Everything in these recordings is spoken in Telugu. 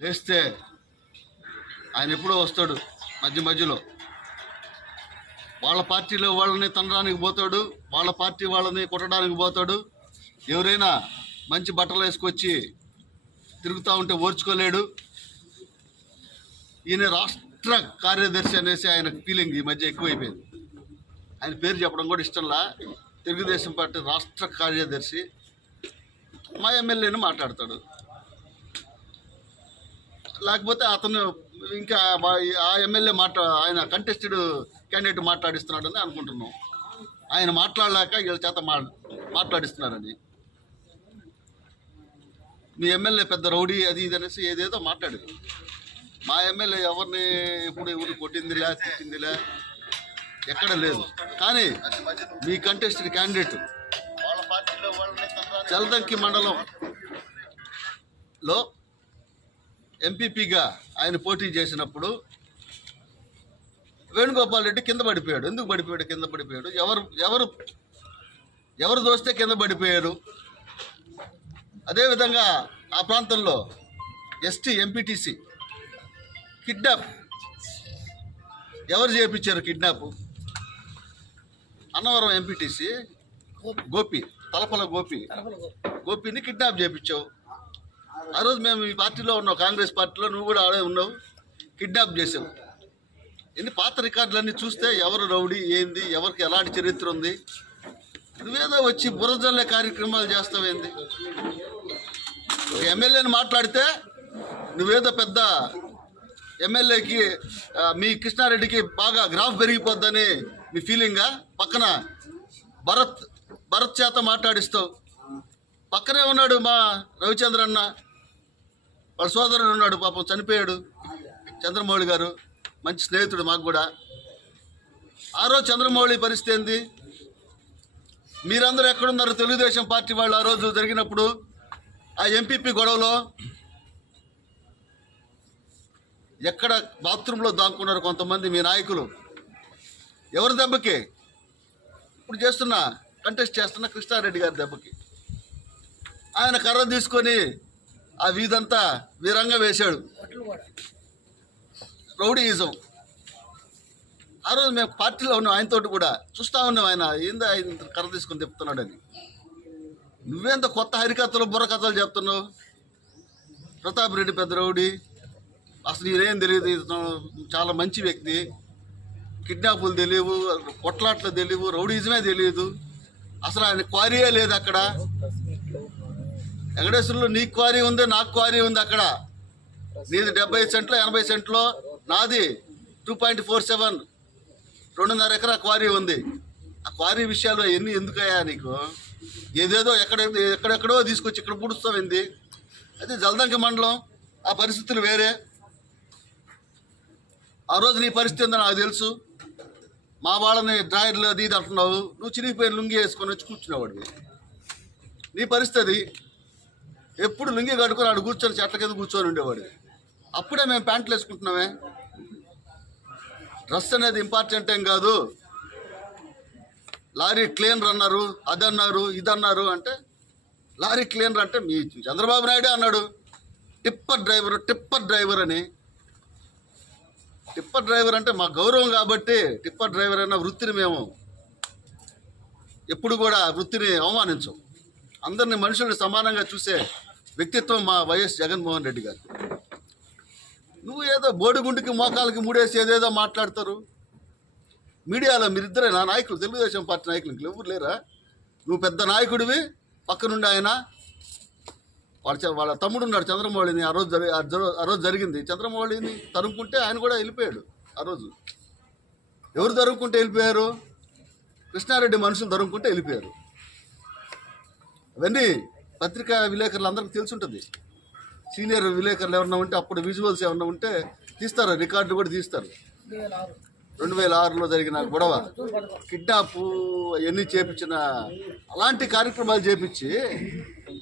లేస్తే ఆయన ఎప్పుడో వస్తాడు మధ్య మధ్యలో. వాళ్ళ పార్టీలో వాళ్ళని తనడానికి పోతాడు వాళ్ళ పార్టీ వాళ్ళని కొట్టడానికి పోతాడు. ఎవరైనా మంచి బట్టలు వేసుకొచ్చి తిరుగుతూ ఉంటే ఓర్చుకోలేడు. ఈయన రాష్ట్ర కార్యదర్శి అనేసి ఆయన ఫీలింగ్ ఈ మధ్య ఎక్కువైపోయింది. ఆయన పేరు చెప్పడం కూడా ఇష్టంలా. తెలుగుదేశం పార్టీ రాష్ట్ర కార్యదర్శి మా ఎమ్మెల్యేని మాట్లాడతాడు. లేకపోతే అతను ఇంకా ఆ ఎమ్మెల్యే మాట్లా ఆయన కంటెస్టెడ్ క్యాండిడేట్ మాట్లాడిస్తున్నాడని అనుకుంటున్నాం. ఆయన మాట్లాడలేక వీళ్ళ చేత మా మాట్లాడిస్తున్నారని. మీ ఎమ్మెల్యే పెద్ద రౌడీ అది ఇది అనేసి ఏదేదో మాట్లాడారు. మా ఎమ్మెల్యే ఎవరిని ఇప్పుడు ఎవరు కొట్టిందిలే తిట్టిందిలే ఎక్కడ లేదు. కానీ మీ కంటెస్టెడ్ క్యాండిడేట్ చలదంకి మండలంలో ఎంపీపీగా ఆయన పోటీ చేసినప్పుడు వేణుగోపాల్ రెడ్డి కింద పడిపోయాడు. ఎందుకు పడిపోయాడు? కింద పడిపోయాడు. ఎవరు ఎవరు ఎవరు దోస్తే కింద పడిపోయారు? అదేవిధంగా ఆ ప్రాంతంలో ఎస్టీ ఎంపీటీసీ కిడ్నాప్. ఎవరు చేయించారు కిడ్నాప్? అన్నవరం ఎంపీటీసీ గోపి తలపల గోపి. గోపిని కిడ్నాప్ చేయించావు ఆ రోజు మేము ఈ పార్టీలో ఉన్నావు కాంగ్రెస్ పార్టీలో నువ్వు కూడా ఆడే ఉన్నావు కిడ్నాప్ చేసావు ఎన్ని పాత రికార్డులన్నీ చూస్తే ఎవరు రౌడీ ఏంది ఎవరికి ఎలాంటి చరిత్ర ఉంది? నువ్వేదో వచ్చి బురదల్లే కార్యక్రమాలు చేస్తావేంది ఒక ఎమ్మెల్యేని మాట్లాడితే నువ్వేదో పెద్ద ఎమ్మెల్యేకి మీ కృష్ణారెడ్డికి బాగా గ్రాఫ్ పెరిగిపోద్దని మీ ఫీలింగా పక్కన భరత్ భరత్ చేత మాట్లాడిస్తావు. పక్కనే ఉన్నాడు మా రవిచంద్ర అన్న వాడు సోదరుడు ఉన్నాడు పాపం చనిపోయాడు. చంద్రమౌళి గారు మంచి స్నేహితుడు మాకు కూడా. ఆ రోజు చంద్రమౌళి పరిస్థితి ఏంది? మీరందరూ ఎక్కడున్నారు? తెలుగుదేశం పార్టీ వాళ్ళు ఆ రోజు జరిగినప్పుడు ఆ ఎంపీపీ గొడవలో ఎక్కడ బాత్రూంలో దాక్కున్నారు కొంతమంది మీ నాయకులు? ఎవరి దెబ్బకి? ఇప్పుడు చేస్తున్న కంటెస్ట్ చేస్తున్న కృష్ణారెడ్డి గారి దెబ్బకి. ఆయన కర్ర తీసుకొని ఆ వీధంతా వీరంగా వేశాడు. రౌడీయిజం. ఆ రోజు మేము పార్టీలో ఉన్నాం ఆయనతోటి కూడా. చూస్తా ఉన్నాం ఆయన ఏందో ఆయన కర్ర తీసుకొని తిప్పుతున్నాడని. నువ్వేంత కొత్త హరికథలు బుర్రకథలు చెప్తున్నావు? ప్రతాప్ రెడ్డి పెద్ద రౌడీ. అసలు నేనేం తెలియదు చాలా మంచి వ్యక్తి. కిడ్నాపులు తెలియవు కొట్లాట్లు తెలియవు రౌడీజమే తెలియదు. అసలు ఆయన క్వారీయే లేదు అక్కడ. వెంకటేశ్వరంలో నీ క్వారీ ఉంది నాకు క్వారీ ఉంది అక్కడ. నీది డెబ్బై సెంట్లో ఎనభై సెంట్లో నాది టూ పాయింట్ ఫోర్ సెవెన్. రెండున్నర ఎకరా క్వారీ ఉంది. ఆ క్వారీ విషయాలు ఎన్ని ఎందుకయ్యా నీకు? ఏదేదో ఎక్కడ ఎక్కడెక్కడో తీసుకొచ్చి ఇక్కడ పుడుస్తావింది అది జలదంక మండలం ఆ పరిస్థితులు వేరే. ఆ రోజు నీ పరిస్థితి ఉందో నాకు తెలుసు. మా వాళ్ళని డ్రాయర్లు అది ఇది అంటున్నావు. నువ్వు చిరిగిపోయిన లుంగి వేసుకొని వచ్చి కూర్చునేవాడివి. నీ పరిస్థితి ఎప్పుడు లుంగి కట్టుకుని ఆడు కూర్చొని చెట్ల కింద కూర్చొని ఉండేవాడు. అప్పుడే మేము ప్యాంట్లు వేసుకుంటున్నామే. డ్రెస్ అనేది ఇంపార్టెంట్ ఏం కాదు. లారీ క్లీనర్ అన్నారు అదన్నారు ఇదన్నారు అంటే లారీ క్లీనర్ అంటే మీ చంద్రబాబు నాయుడే అన్నాడు. టిప్పర్ డ్రైవర్ టిప్పర్ డ్రైవర్ అని. టిప్పర్ డ్రైవర్ అంటే మా గౌరవం కాబట్టి టిప్పర్ డ్రైవర్ అన్న వృత్తిని మేము ఎప్పుడు కూడా వృత్తిని అవమానించం. అందరిని మనుషుల్ని సమానంగా చూసే వ్యక్తిత్వం మా వైఎస్ జగన్మోహన్ రెడ్డి గారు. నువ్వు ఏదో బోడిగుండికి మోకాలకి మూడేసి ఏదేదో మాట్లాడతారు. మీడియాలో మీరిద్దరే నా నాయకులు తెలుగుదేశం పార్టీ నాయకులు ఇంక ఎవరు లేరా? నువ్వు పెద్ద నాయకుడివి పక్కనుండి ఆయన వాళ్ళ వాళ్ళ తమ్ముడు ఉన్నాడు చంద్రమౌళిని ఆ రోజు జరి ఆ రోజు జరిగింది. చంద్రమౌళిని తరుముకుంటే ఆయన కూడా వెళ్ళిపోయాడు ఆ రోజు. ఎవరు తరుముకుంటే వెళ్ళిపోయారు? కృష్ణారెడ్డి మనుషులు తరుముకుంటే వెళ్ళిపోయారు. అవన్నీ పత్రికా విలేకరులు అందరికీ తెలిసి ఉంటుంది సీనియర్ విలేకరులు ఎవరన్నా ఉంటే అప్పుడు విజువల్స్ ఏమన్నా ఉంటే తీస్తారు? రికార్డు కూడా తీస్తారు. రెండు వేల ఆరులో జరిగిన గొడవ. కిడ్నాప్ అవన్నీ చేపించిన అలాంటి కార్యక్రమాలు చేపించి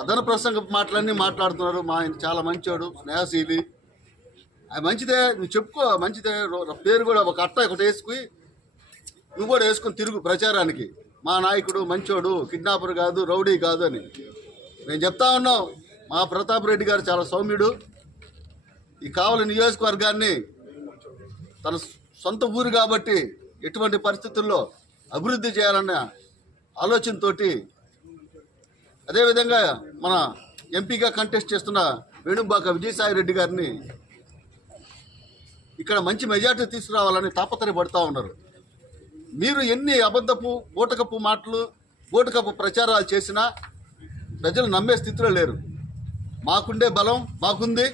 అదన ప్రసంగ మాటలన్నీ మాట్లాడుతున్నారు. మా ఆయన చాలా మంచోడు స్నేహశీలి. అది మంచిదే నువ్వు చెప్పుకో మంచిదే. పేరు కూడా ఒక అట్ట ఒకటి వేసుకుని నువ్వు కూడా వేసుకొని తిరుగు ప్రచారానికి. మా నాయకుడు మంచోడు కిడ్నాపర్ కాదు రౌడీ కాదు అని. మేము చెప్తా ఉన్నాం మా ప్రతాప్ రెడ్డి గారు చాలా సౌమ్యుడు. ఈ కావలి నియోజకవర్గాన్ని తన సొంత ఊరు కాబట్టి ఎటువంటి పరిస్థితుల్లో అభివృద్ధి చేయాలన్న ఆలోచనతోటి అదేవిధంగా మన ఎంపీగా కంటెస్ట్ చేస్తున్న వేణుబాక విజయసాయి రెడ్డి గారిని ఇక్కడ మంచి మెజార్టీ తీసుకురావాలని తాపత్రయపడుతూ ఉన్నారు. మీరు ఎన్ని అబద్ధపు బూటకపు మాటలు బూటకపు ప్రచారాలు చేసినా ప్రజలు నమ్మే స్థితిలో లేరు. మాకుండే బలం మాకుంది.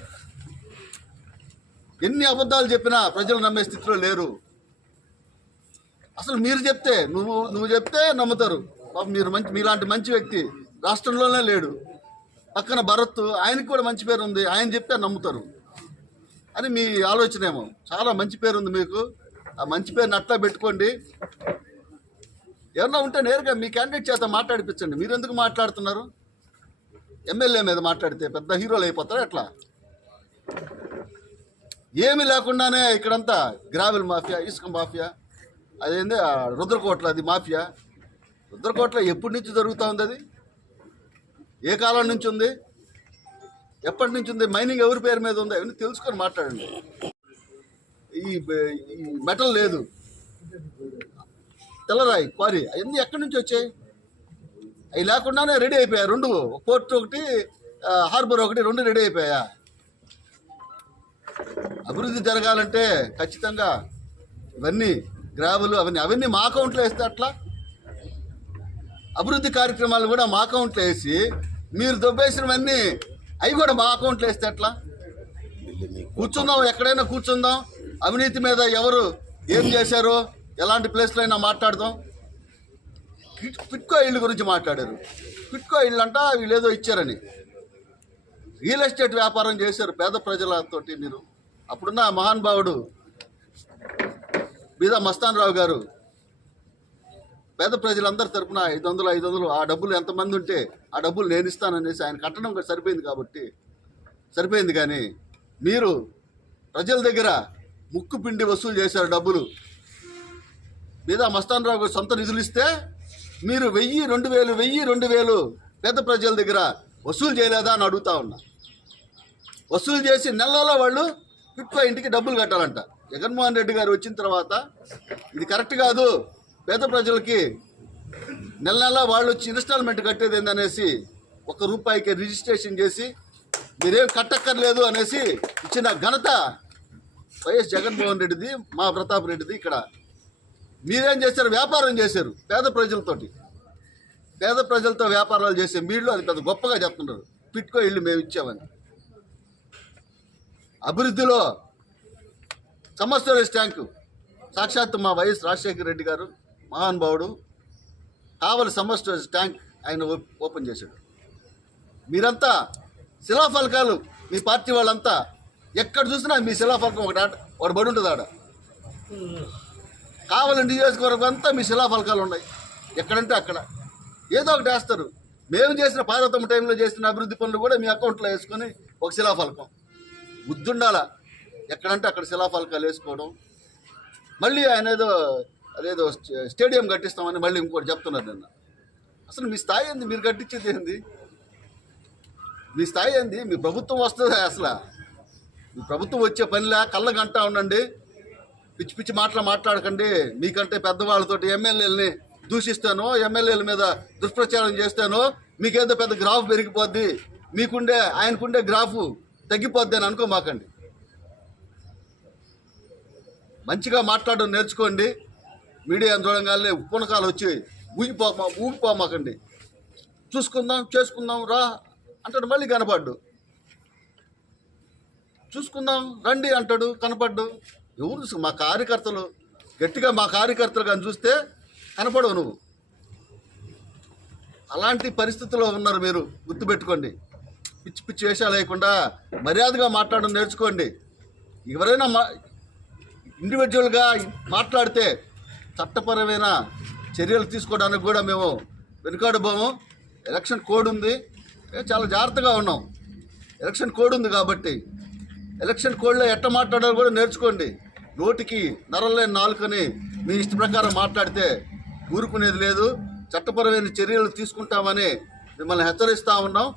ఎన్ని అబద్ధాలు చెప్పినా ప్రజలు నమ్మే స్థితిలో లేరు. అసలు మీరు చెప్తే నువ్వు నువ్వు చెప్తే నమ్ముతారు. పాపం మీరు మంచి మీలాంటి మంచి వ్యక్తి రాష్ట్రంలోనే లేడు. పక్కన భరత్ ఆయనకి కూడా మంచి పేరు ఉంది. ఆయన చెప్తే నమ్ముతారు. అని మీ ఆలోచన ఏమో. చాలా మంచి పేరు ఉంది మీకు. ఆ మంచి పేరుని అట్లా పెట్టుకోండి. ఏమన్నా ఉంటే నేరుగా మీ క్యాండిడేట్ చేత మాట్లాడిపించండి. మీరు ఎందుకు మాట్లాడుతున్నారు? ఎమ్మెల్యే మీద మాట్లాడితే పెద్ద హీరోలు అయిపోతారు ఎట్లా? ఏమి లేకుండానే ఇక్కడంతా గ్రావెల్ మాఫియా ఇసుక మాఫియా అదేంది ఆ రుద్రకోట్ల అది మాఫియా. రుద్రకోట్ల ఎప్పటి నుంచి జరుగుతూ ఉంది అది? ఏ కాలం నుంచి ఉంది? ఎప్పటి నుంచి ఉంది? మైనింగ్ ఎవరి పేరు మీద ఉంది? అవన్నీ తెలుసుకొని మాట్లాడండి. ఈ మెటల్ లేదు. తెల్లరాయి క్వారీ అవన్నీ ఎక్కడి నుంచి వచ్చాయి? లేకుండానే రెడీ అయిపోయాయి రెండు పోర్ట్ ఒకటి హార్బర్ ఒకటి రెండు రెడీ అయిపోయా. అభివృద్ధి జరగాలంటే ఖచ్చితంగా ఇవన్నీ గ్రావులు అవన్నీ అవన్నీ మా అకౌంట్లో వేస్తే అట్లా? అభివృద్ధి కార్యక్రమాలు కూడా మా అకౌంట్లో వేసి మీరు దొబ్బేసినవన్నీ అవి కూడా మా అకౌంట్లో వేస్తే అట్లా కూర్చుందాం ఎక్కడైనా కూర్చుందాం. అవినీతి మీద ఎవరు ఏం చేశారు ఎలాంటి ప్లేస్లో అయినా మాట్లాడదాం. కిట్కో ఇల్లు గురించి మాట్లాడారు. కిట్కో ఇల్లు అంట వీళ్ళు ఏదో ఇచ్చారని. రియల్ ఎస్టేట్ వ్యాపారం చేశారు పేద ప్రజలతోటి మీరు. అప్పుడున్న మహానుభావుడు బీదా మస్తాన్ రావు గారు. పేద ప్రజలందరి తరపున ఐదు వందలు ఐదు వందలు ఆ డబ్బులు ఎంతమంది ఉంటే ఆ డబ్బులు నేను ఇస్తాననేసి ఆయన కట్టడం సరిపోయింది కాబట్టి సరిపోయింది కానీ మీరు ప్రజల దగ్గర ముక్కు పిండి వసూలు చేశారు డబ్బులు. మీద మస్తాన్ రావు గారు సొంత నిధులు ఇస్తే మీరు వెయ్యి రెండు వేలు వెయ్యి రెండు వేలు పేద ప్రజల దగ్గర వసూలు చేయలేదా అని అడుగుతా ఉన్నా. వసూలు చేసి నెలలో వాళ్ళు పిట్కో ఇంటికి డబ్బులు కట్టాలంట. జగన్మోహన్ రెడ్డి గారు వచ్చిన తర్వాత ఇది కరెక్ట్ కాదు. పేద ప్రజలకి నెల నెల వాళ్ళు వచ్చి ఇన్స్టాల్మెంట్ కట్టేది ఏందనేసి ఒక రూపాయికి రిజిస్ట్రేషన్ చేసి మీరేం కట్టక్కర్లేదు అనేసి ఇచ్చిన ఘనత వైఎస్ జగన్మోహన్ రెడ్డిది మా ప్రతాప్ రెడ్డిది ఇక్కడ మీరేం చేశారు? వ్యాపారం చేశారు పేద ప్రజలతోటి. పేద ప్రజలతో వ్యాపారాలు చేసే మీరు అది పెద్ద గొప్పగా చెప్తున్నారు. పిట్కో ఇల్లు మేము ఇచ్చామని. అభివృద్ధిలో సమస్య ట్యాంకు. సాక్షాత్ మా వైఎస్ రాజశేఖర రెడ్డి గారు మహానుభావుడు కావలి సమస్య ట్యాంక్ ఆయన ఓపెన్ చేశాడు. మీరంతా శిలాఫలకాలు మీ పార్టీ వాళ్ళంతా ఎక్కడ చూసినా మీ శిలాఫలకం ఒకటి ఆట ఒకటి బడి ఉంటుంది ఆడ. కావాలి నియోజకవర్గం అంతా మీ శిలాఫలకాలు ఉన్నాయి. ఎక్కడంటే అక్కడ. ఏదో ఒకటి వేస్తారు. మేము చేసిన పార్వతమ్మ టైంలో చేసిన అభివృద్ధి పనులు కూడా మీ అకౌంట్లో వేసుకొని ఒక శిలాఫలకం బుద్ధుండాల? ఎక్కడంటే అక్కడ శిలాఫలకాలు వేసుకోవడం. మళ్ళీ ఆయన ఏదో అదేదో స్టేడియం కట్టిస్తామని మళ్ళీ ఇంకోటి చెప్తున్నారు నిన్న. అసలు మీ స్థాయి ఏంది? మీరు కట్టించేది ఏంది? మీ స్థాయి ఏంది? మీ ప్రభుత్వం వస్తుందా అసలు? మీ ప్రభుత్వం వచ్చే పనిలా కళ్ళ గంటా ఉండండి. పిచ్చి పిచ్చి మాటలు మాట్లాడకండి. మీకంటే పెద్దవాళ్ళతోటి ఎమ్మెల్యేలని దూషిస్తానో. ఎమ్మెల్యేల మీద దుష్ప్రచారం చేస్తానో. మీకేదో పెద్ద గ్రాఫ్ పెరిగిపోద్ది. మీకుండే ఆయనకుండే గ్రాఫ్ తగ్గిపోద్ది అని అనుకోమాకండి. మంచిగా మాట్లాడడం నేర్చుకోండి. మీడియా చూడంగానే పునకాలు వచ్చి ఊగిపో ఊగిపోమాకండి. చూసుకుందాం చేసుకుందాం రా అంటాడు. మళ్ళీ కనపడ్డు. చూసుకుందాం రండి అంటాడు. కనపడ్డు. ఎవరు చూసు- మా కార్యకర్తలు గట్టిగా మా కార్యకర్తలు కానీ చూస్తే కనపడవు నువ్వు. అలాంటి పరిస్థితుల్లో ఉన్నారు మీరు గుర్తుపెట్టుకోండి. పిచ్చి పిచ్చి వేషాలు లేకుండా మర్యాదగా మాట్లాడడం నేర్చుకోండి. ఎవరైనా మా ఇండివిజువల్గా మాట్లాడితే చట్టపరమైన చర్యలు తీసుకోవడానికి కూడా మేము వెనుకాడబోము ఎలక్షన్ కోడ్ ఉంది. చాలా జాగ్రత్తగా ఉన్నాం. ఎలక్షన్ కోడ్ ఉంది కాబట్టి. ఎలక్షన్ కోడ్లో ఎట్ట మాట్లాడాలో కూడా నేర్చుకోండి. నోటికి నరలేని నాలుకని మీ ఇష్ట ప్రకారం మాట్లాడితే ఊరుకునేది లేదు. చట్టపరమైన చర్యలు తీసుకుంటామని మిమ్మల్ని హెచ్చరిస్తా ఉన్నాం.